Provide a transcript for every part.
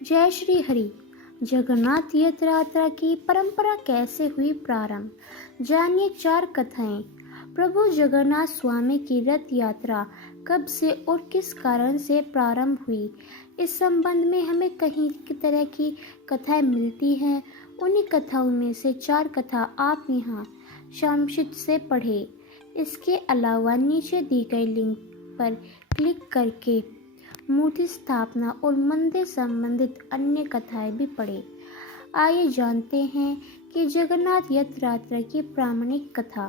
जय श्री हरि। जगन्नाथ यात्रा की परंपरा कैसे हुई प्रारंभ, जानिए 4 कथाएं। प्रभु जगन्नाथ स्वामी की रथ यात्रा कब से और किस कारण से प्रारंभ हुई, इस संबंध में हमें कई तरह की कथाएं मिलती हैं। उन्हीं कथाओं में से 4 कथा आप यहाँ संक्षिप्त से पढ़ें। इसके अलावा नीचे दी गई लिंक पर क्लिक करके मूर्ति स्थापना और मंदिर संबंधित अन्य कथाएं भी पढ़ें। आइए जानते हैं कि जगन्नाथ यात्रा की प्रामाणिक कथा।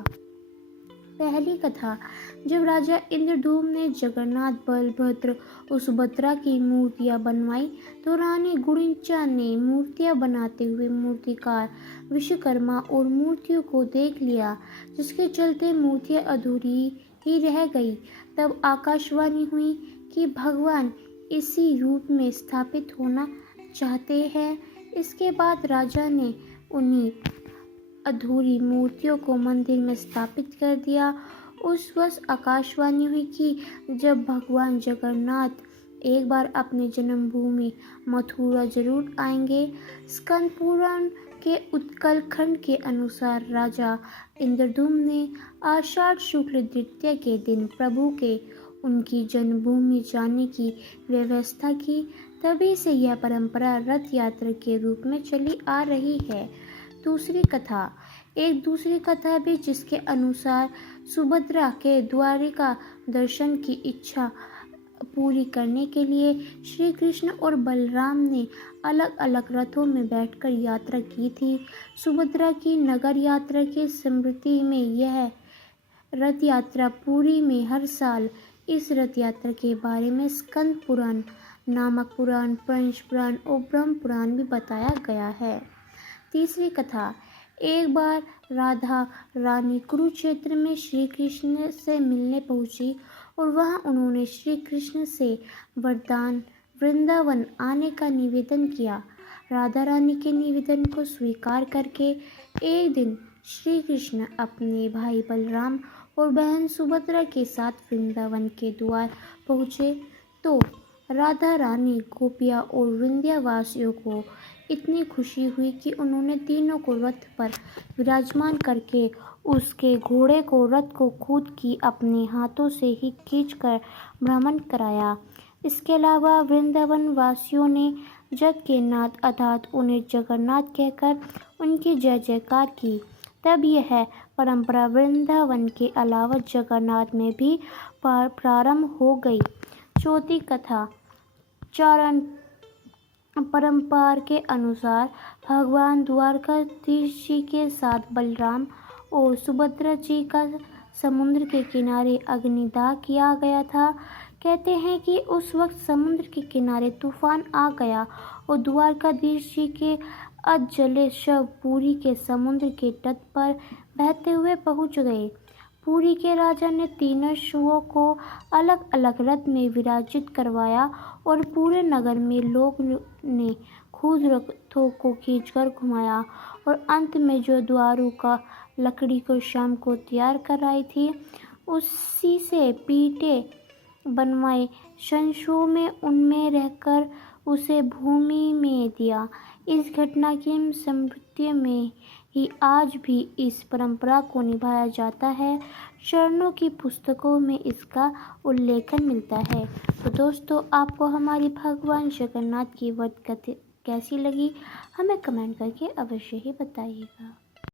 पहली कथा, जब राजा इंद्रद्युम्न ने जगन्नाथ, बलभद्र और सुभद्रा की मूर्तियां बनवाई तो रानी गुंडीचा ने मूर्तियां बनाते हुए मूर्तिकार विश्वकर्मा और मूर्तियों को देख लिया, जिसके चलते मूर्तियां अधूरी ही रह गई। तब आकाशवाणी हुई कि भगवान इसी रूप में स्थापित होना चाहते हैं। इसके बाद राजा ने उन्हीं अधूरी मूर्तियों को मंदिर में स्थापित कर दिया। उस वर्ष आकाशवाणी हुई कि जब भगवान जगन्नाथ एक बार अपने जन्मभूमि मथुरा जरूर आएंगे। स्कंद पुराण के उत्कल खंड के अनुसार राजा इंद्रद्युम्न ने आषाढ़ शुक्ल द्वितीया के दिन प्रभु के उनकी जन्मभूमि जाने की व्यवस्था की। तभी से यह परंपरा रथ यात्रा के रूप में चली आ रही है। दूसरी कथा, एक दूसरी कथा भी जिसके अनुसार सुभद्रा के द्वारिका दर्शन की इच्छा पूरी करने के लिए श्री कृष्ण और बलराम ने अलग अलग रथों में बैठकर यात्रा की थी। सुभद्रा की नगर यात्रा की स्मृति में यह रथ यात्रा पुरी में हर साल इस रथ यात्रा के बारे में स्कंद पुराण नामक पुराण, पंच पुराण और ब्रह्म पुराण भी बताया गया है। तीसरी कथा, एक बार राधा रानी कुरुक्षेत्र में श्री कृष्ण से मिलने पहुंची और वहां उन्होंने श्री कृष्ण से वरदान वृंदावन आने का निवेदन किया। राधा रानी के निवेदन को स्वीकार करके एक दिन श्री कृष्ण अपने भाई बलराम और बहन सुभद्रा के साथ वृंदावन के द्वार पहुँचे तो राधा रानी, गोपियाँ और विंध्यावासियों को इतनी खुशी हुई कि उन्होंने तीनों को रथ पर विराजमान करके उसके घोड़े को रथ को खुद की अपने हाथों से ही खींचकर भ्रमण कराया। इसके अलावा वृंदावन वासियों ने जग के नाथ अर्थात उन्हें जगन्नाथ कहकर उनकी जय जयकार की। तब यह परंपरा वृंदावन के अलावा जगन्नाथ में भी प्रारंभ हो गई। चौथी कथा, चारण परंपरा के अनुसार भगवान द्वारकाधीश जी के साथ बलराम और सुभद्रा जी का समुद्र के किनारे अग्निदाह किया गया था। कहते हैं कि उस वक्त समुद्र के किनारे तूफान आ गया और द्वारकाधीश जी के अधजले शव पुरी के समुद्र के तट पर बहते हुए पहुंच गए। पुरी के राजा ने तीनों शवों को अलग अलग रथ में विराजित करवाया और पूरे नगर में लोग ने खुद रथों को खींचकर घुमाया और अंत में जो द्वारों का लकड़ी को शाम को तैयार कराई थी उसी से पीटे बनवाए शंशों में उनमें रहकर उसे भूमि में दिया। इस घटना की स्मृति में ही आज भी इस परंपरा को निभाया जाता है। चरणों की पुस्तकों में इसका उल्लेखन मिलता है। तो दोस्तों, आपको हमारी भगवान जगन्नाथ की व्रत कथा कैसी लगी, हमें कमेंट करके अवश्य ही बताइएगा।